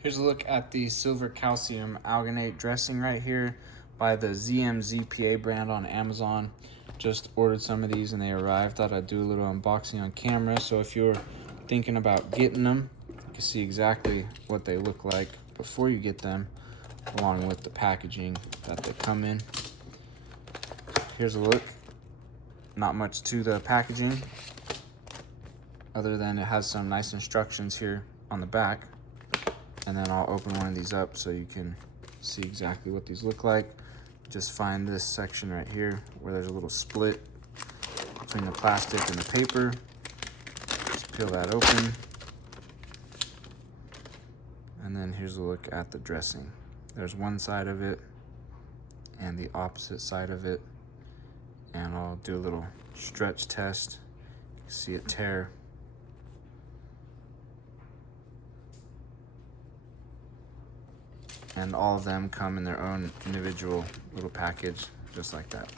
Here's a look at the silver calcium alginate dressing right here by the ZMZPA brand on Amazon. Just ordered some of these and they arrived. Thought I'd do a little unboxing on camera. So if you're thinking about getting them, you can see exactly what they look like before you get them, along with the packaging that they come in. Here's a look. Not much to the packaging, other than it has some nice instructions here on the back. And then I'll open one of these up so you can see exactly what these look like. Just find this section right here where there's a little split between the plastic and the paper. Just peel that open. And then here's a look at the dressing. There's one side of it and the opposite side of it. And I'll do a little stretch test. You can see it tear. And all of them come in their own individual little package, just like that.